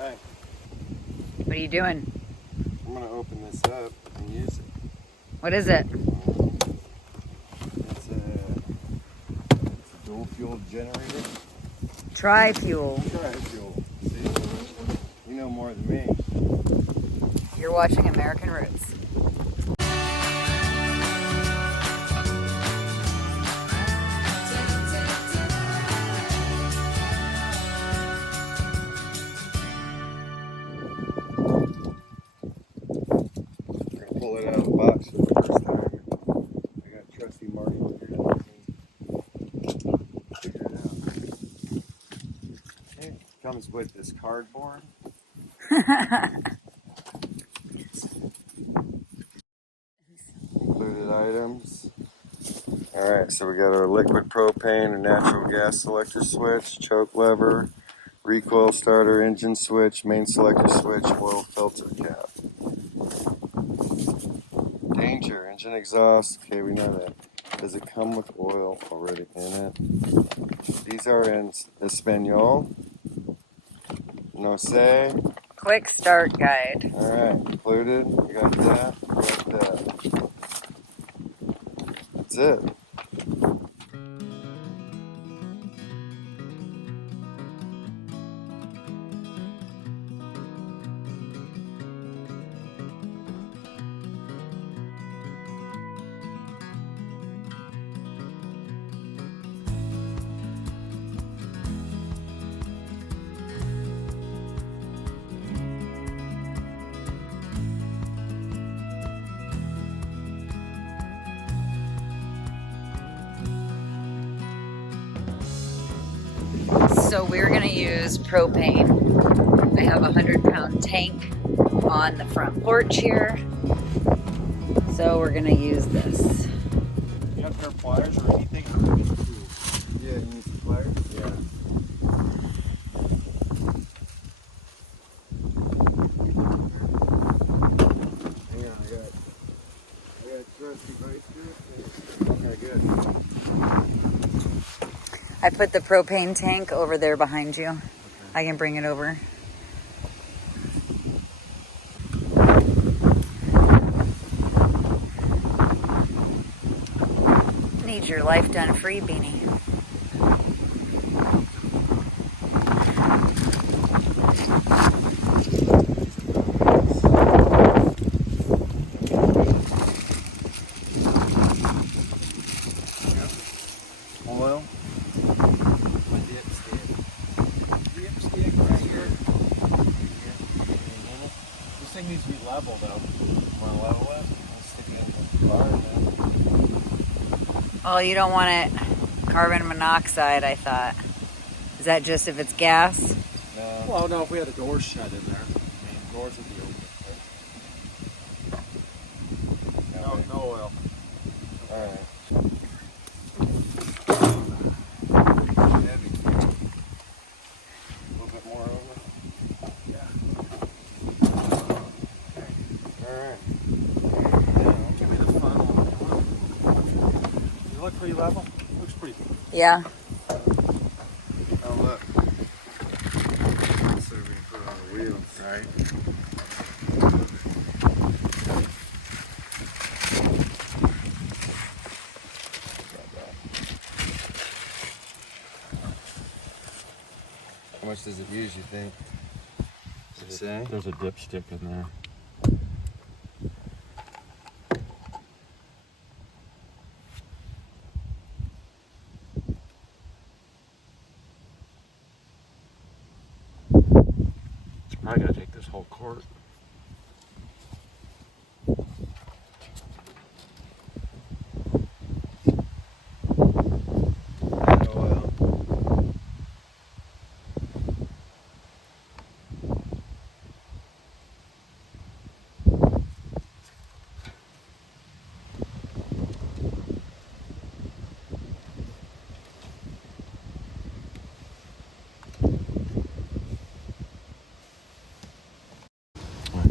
Hey. What are you doing? I'm going to open this up and use it. What is it? It's a dual fuel generator. Tri-fuel. Tri-fuel. See? You know more than me. You're watching American Roots. Pull it out of the box for the first time. I got trusty Marty here to help me figure it out. It comes with this cardboard. Included items. Alright, so we got our liquid propane and natural gas selector switch, choke lever, recoil starter, engine switch, main selector switch, oil filter cap. Danger, engine exhaust. Okay, we know that. Does it come with oil already in it? These are in Espanol. No say. Quick start guide. Alright, included. We got that. We got that. That's it. So we're going to use propane. I have a 100-pound tank on the front porch here. So we're going to use this. You have pair of pliers or anything? Yeah, you need some pliers? Yeah. Hang on, I got trusty vice grip. Okay, good. I put the propane tank over there behind you. Okay. I can bring it over. Need your life done free beanie. Oil. Dipstick right here. This thing needs to be level though. Want to level it? I'll stick it in the bar now. Oh, you don't want it carbon monoxide, I thought. Is that just if it's gas? No. Well, no, if we had the doors shut in there. I mean, doors would be open. No oil. Alright. Heavy. A little bit more over. Yeah. Alright. Now, give me the funnel. You look pretty level? Looks pretty. Yeah. Oh, look. So we can put it on the wheels. Right. How much does it use, you think? Does it say? There's a dipstick in there. I gotta take this whole quart. Oil.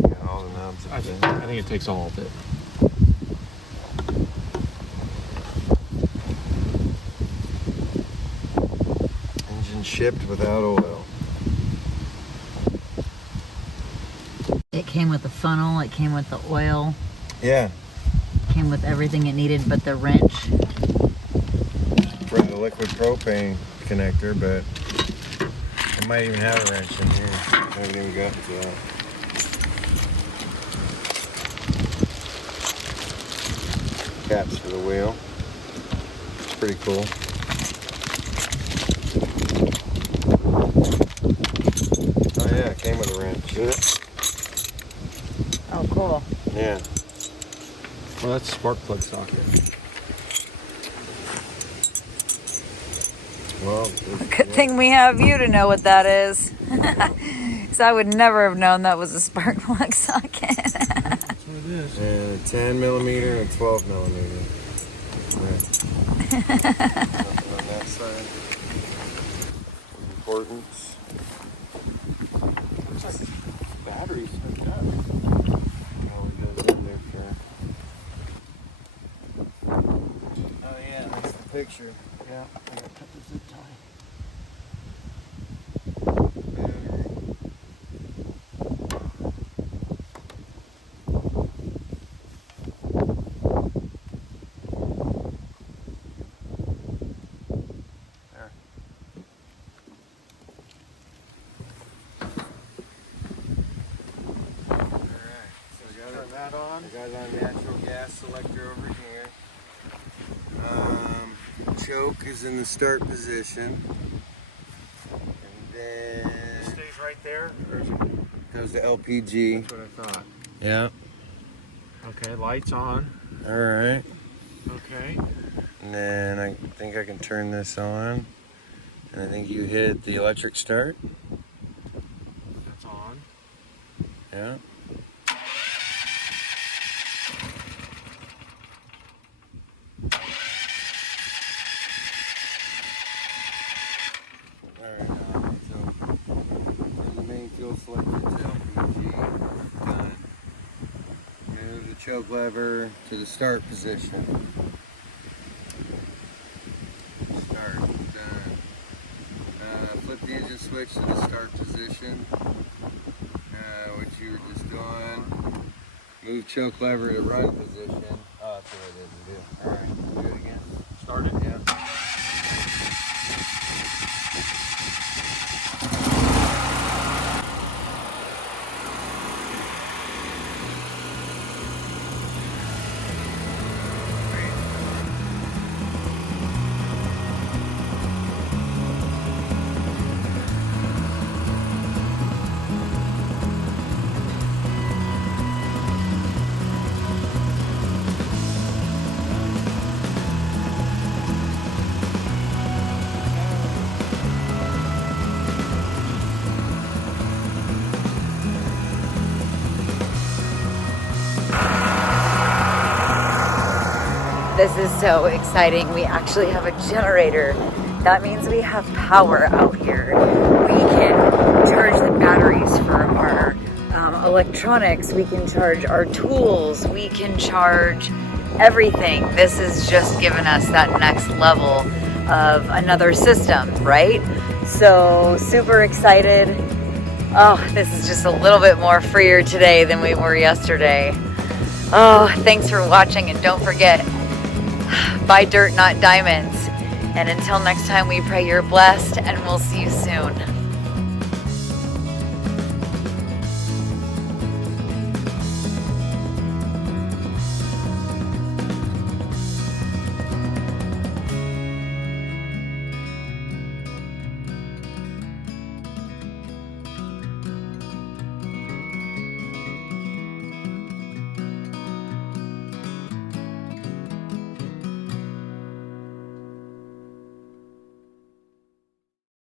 Got all the knobs I in think, there. I think it takes all of it. Engine shipped without oil. came with the funnel, it came with the oil, Yeah, came with everything it needed but the wrench. for the liquid propane connector, but it might even have a wrench in here. I haven't even gotten to that. Caps for the wheel. It's pretty cool. Oh yeah, it came with a wrench. Did it? Oh, cool. Yeah. Well, that's a spark plug socket. Well, Good thing we have you to know what that is. So I would never have known that was a spark plug socket. That's what it is. and a 10 millimeter and 12 millimeter. Right. Nothing on that side. Importance. Looks like batteries. Oh, it goes in there for. Oh yeah, that's the picture. Yeah, I gotta cut the zip tie. Battery. There. Alright, so I got Turn that on. I got our natural gas selector over here. Choke is in the start position. And then It stays right there. Or is it, goes to LPG. that's what I thought. Yeah. Okay, lights on. Alright. Okay. And then I think I can turn this on. And I think you hit the electric start. That's on. Yeah. Alright, so from the main fuel selector to LPG, done. Move the choke lever to the start position. Start, done. Flip the engine switch to the start position, which you were just doing. Move choke lever to run position. Oh, that's what I didn't do. Alright, do it again. Start it. Yeah. This is so exciting. We actually have a generator. That means we have power out here. We can charge the batteries for our electronics. We can charge our tools. We can charge everything. This has just given us that next level of another system, right? So super excited. Oh, this is just a little bit more freer today than we were yesterday. Oh, thanks for watching, and don't forget, buy dirt, not diamonds. And until next time, we pray you're blessed, and we'll see you soon.